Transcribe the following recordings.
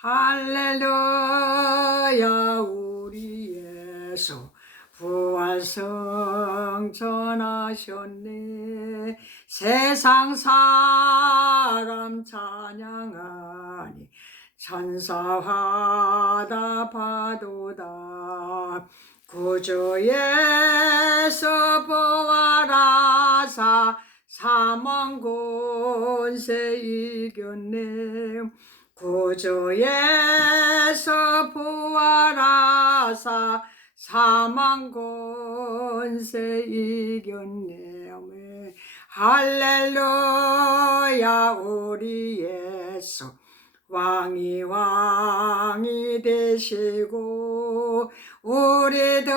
할렐루야 우리 예수. 부활성 전하셨네. 세상 사람 찬양하니 천사화다 파도다. 구주 예수 부활하사 사망 권세 이겼네 예수 부활하사 사망 권세 이겼네. 할렐루야 우리 예수. 왕이 왕이 되시고 우리들의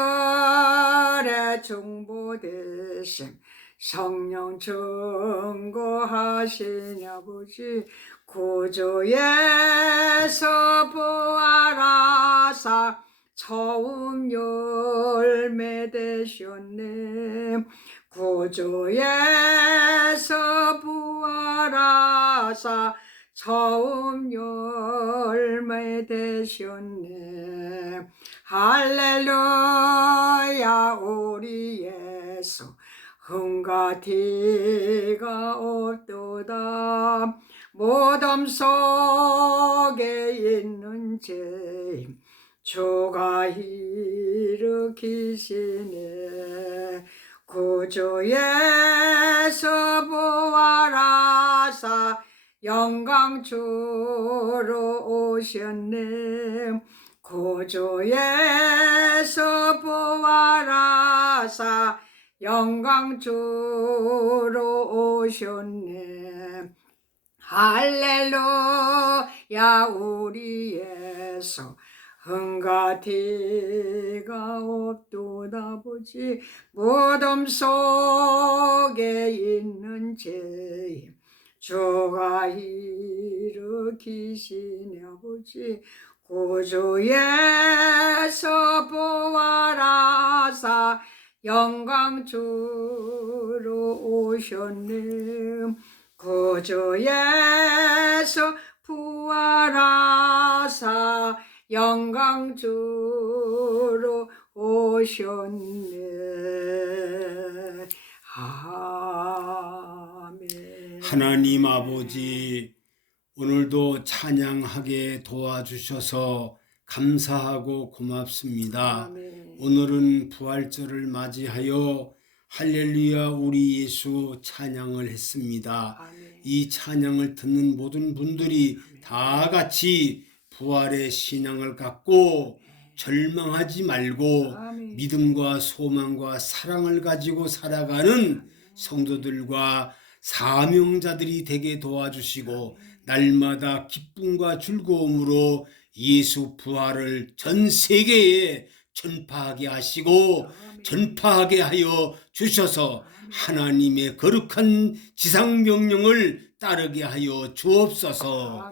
중보 되심. 성령 증거하신 아버지? 구주 예 처음 열매 되셨네. 구주 예수 부활하사 처음 열매 되셨네. 할렐루야 우리 예수. 흥과 티가 없도다. 무덤 속에 있는 죄 주가 일으키시네. 구주 예수 부활하사 영광 주로 오셨네. 구주 예수 부활하사 영광 주로 오셨네. 할렐루야 우리 예수 흥과 티가 없도다 보지 무덤 속에 있는 죄 주가 일으키시네 아버지 구주 예수 부활하사 영광 주로 오셨네. 구주 예수 영광 주로 오셨네 아멘 하나님 아버지 오늘도 찬양하게 도와주셔서 감사하고 고맙습니다. 아멘 오늘은 부활절을 맞이하여 할렐루야 우리 예수 찬양을 했습니다. 아멘 이 찬양을 듣는 모든 분들이 다 같이 부활의 신앙을 갖고 절망하지 말고 아멘. 믿음과 소망과 사랑을 가지고 살아가는 성도들과 사명자들이 되게 도와주시고 날마다 기쁨과 즐거움으로 예수 부활을 전 세계에 전파하게 하시고 전파하게 하여 주셔서 하나님의 거룩한 지상 명령을 따르게 하여 주옵소서.